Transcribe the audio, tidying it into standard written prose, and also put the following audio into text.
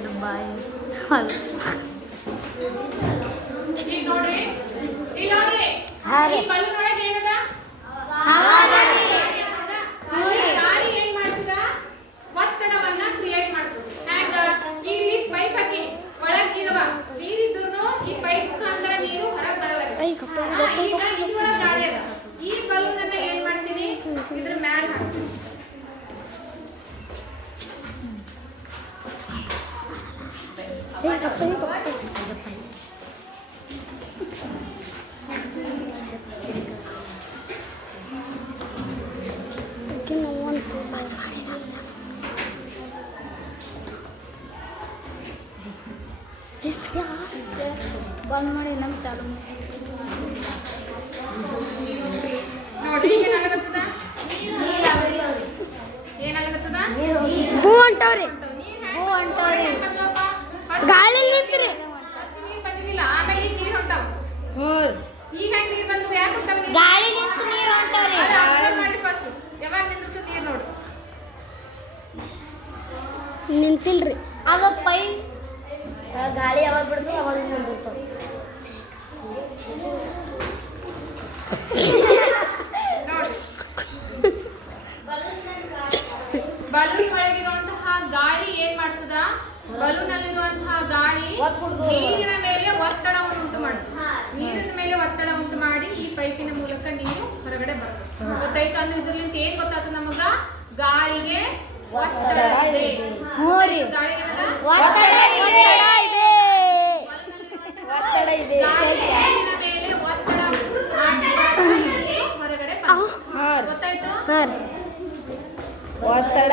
ಅದು ಬಾಯಿ ಈಗ ನೋಡ್ರಿ ಈ ಬಲೂನ್ ಒಳಗೆ ಏನದ ಗಾಳಿ ಏನ್ ಮಾಡ್ತದ ಒತ್ತಡವನ್ನ ಕ್ರಿಯೇಟ್ ಮಾಡ್ತದೆ ಹ್ಯಾಂಗ ಈಗ ಈ ಪೈಪ್ ಹಾಕಿ ಒಳಗಿರುವ ನೀರಿದ್ರು ಈ ಪೈಪ್ ಮುಖಾಂತರ ನೀರು ಹೊರಗೆ ಬರಲ್ಲ ಈಗ ಇದ್ರೊಳಗೆ ಗಾಳಿ ಅದ ಈ ಬಲೂನ್ ಅನ್ನ ಏನ್ ಮಾಡ್ತೀನಿ ಇದ್ರ ಮ್ಯಾಲ ಹಾಕ್ತೀನಿ ಬಂದ್ ಮಾಡಿ ನಮ್ ಚಾಲು ನೋಡ್ರಿ ಏನಾಗತ್ತದ ಏನಾಗತ್ತದ ಹೂ ಅಂಟವ್ರಿ ಹೂ ಅಂಟವ್ರಿ ಗಾಳಿ ನಿಂತ್ರಿ ನೀರ್ ಬಂದಿಲ್ಲ ಆಮೇಲೆ ನೀರ್ ಹೊಂಟಾವ ಈಗ ಹೆಂಗ್ ನೀರ್ ಬಂದು ಯಾಕೆ ಹೊಂಟಾವ ಗಾಳಿ ನಿಂತು ನೀರು ಹೊಂಟವ್ರಿ ಮಾಡ್ರಿ ಫಸ್ಟ್ ಯಾವಾಗ ನಿಂತು ನೀರ್ ನೋಡ್ರಿ ನಿಂತಿಲ್ರಿ ಅದ ಪೈ ಗಾಳಿ ಯಾವಾಗ ಬಿಡ್ತದೆ ಅವಾಗ ನಿಂತಿರ್ತಾವ ಬಲೂನ್ ಒಳಗಿರುವಂತಹ ಗಾಳಿ ಏನ್ ಮಾಡ್ತದ ಬಲೂನ್ ಅಲ್ಲಿರುವಂತಹ ಗಾಳಿ ನೀರಿನ ಮೇಲೆ ಒತ್ತಡವನ್ನು ಉಂಟು ಮಾಡ್ತದೆ ನೀರಿನ ಮೇಲೆ ಒತ್ತಡ ಉಂಟು ಮಾಡಿ ಈ ಪೈಪಿನ ಮೂಲಕ ನೀರು ಹೊರಗಡೆ ಬರ್ತದೆ ಗೊತ್ತಾಯ್ತು ಅಂದ್ರೆ ಇದ್ರಲಿಂದ ಏನ್ ಗೊತ್ತಾಗ್ತದೆ ನಮಗ ಗಾಳಿಗೆ ಒತ್ತಡ ಇದೆ ಗಾಳಿಗೆ ಒತ್ತಡ ಇದೆ ನೀರಿನ ಮೇಲೆ ಒತ್ತಡ ಹೊರಗಡೆ ಗೊತ್ತಾಯ್ತು ಒತ್ತಡ